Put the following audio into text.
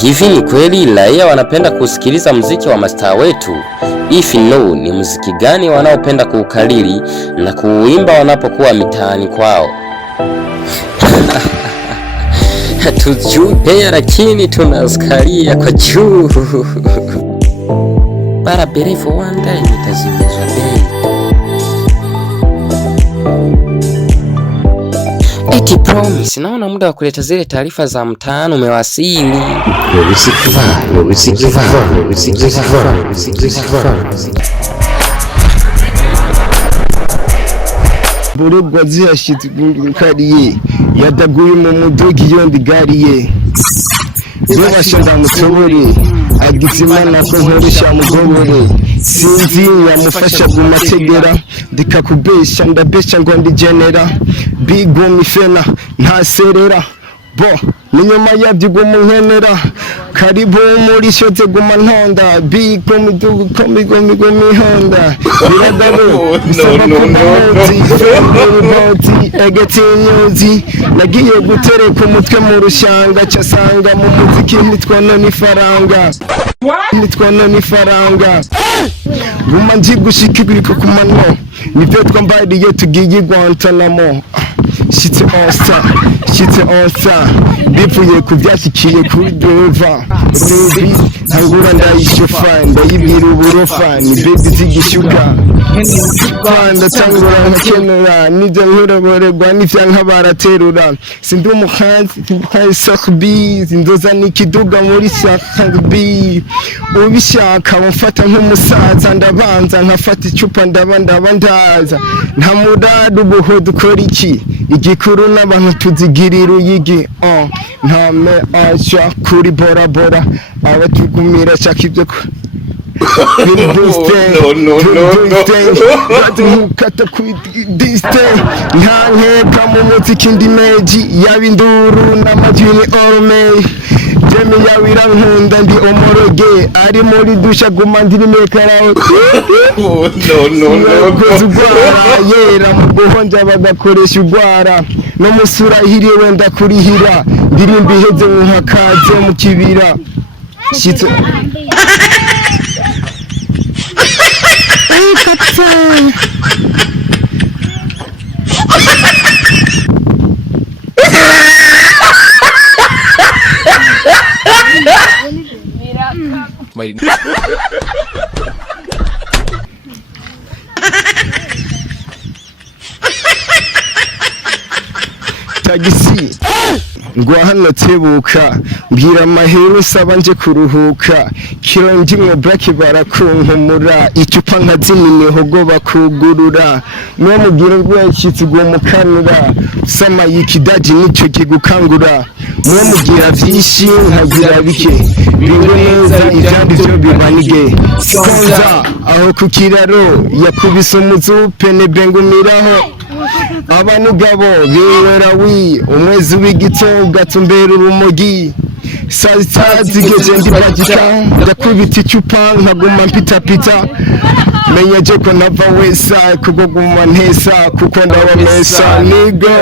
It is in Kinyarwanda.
Hivi ni kweli raia wanapenda kusikiliza muziki wa mastaa wetu? If no, ni muziki gani wanaopenda kuukariri na kuuimba wanapokuwa mitaani kwao? Hatujui pia lakini tunasikalia kwa juu. Bara berefu one day nitazimizwa day. Eti promise, naona muda wa kuleta zile taarifa za mtaani umewasili. Burugwa zihashitse kariye yadaguye mu mudogi yondi gariye yobasha ndamutobore agitsimana ko nkoresha mugobore sinzi yamufasha gumategera ndikakubesha ndabesha ngo ndi genera bigumi fena ntaserera bo ninyuma yabyo mu nkenera karibu muri shote guma ntonda bigumi dukomi honda biradabo bisaba kunazi egetinyuzi nagiye gutereka umutwe mu rushanga cyasanga mu muziki nitwana n'ifaranga guma nzi gushikirika ku mano nibyo twambariye tugiye Guantanamo shitse on star bivuye ku byashikiye kuri dova baby ntangura ndayishofa ndayibwira uburofa ni baby zigishuka kwanda tangura nkakenera nijya nkuraborerwa n'ivya nkabaraterura sindi umuhanzi sakbi zindoza nikiduga muri sakbi ubishaka umfata nk'umusaza ndabanza nkafata icupa ndabandaza nta muradu buho dukora iki igikuru n'abantu tuzigirira uyigi ntame asha kuri bora abatugumira shaka ibyo kata nkeka mu muziki ndi meji yabinduru n'amajini orme Jemi yawira nkunda ndi omoroge ari muri dusha guma ndiri mekaraho yera mu guhonja bagakoresha ugwara no musura hiriye wenda kurihira ndirimba iheze nkakaze mu kibira shitse tagisi ngwa hano tebuka mbwira amahero saba nje kuruhuka kirongi mwe black barakunkumura icupa nkazini mihogo bakugurura mwe mubwira ngo yashitse gwo mukanura sama yikidaji nico kigukangura mwe mubwira vyinshi nkagira bike bingo neza ivyandi byo bibanige konza aho kukiraro yakubise umuzu pene bengumiraho abanugabo biwera umwezi w'igito gatumbera urumogi sazigeje ndibagita ndakubita icupa nkaguma mpita menya je ko nava wesa kugoguma ntesa kuko ndaba mesa niga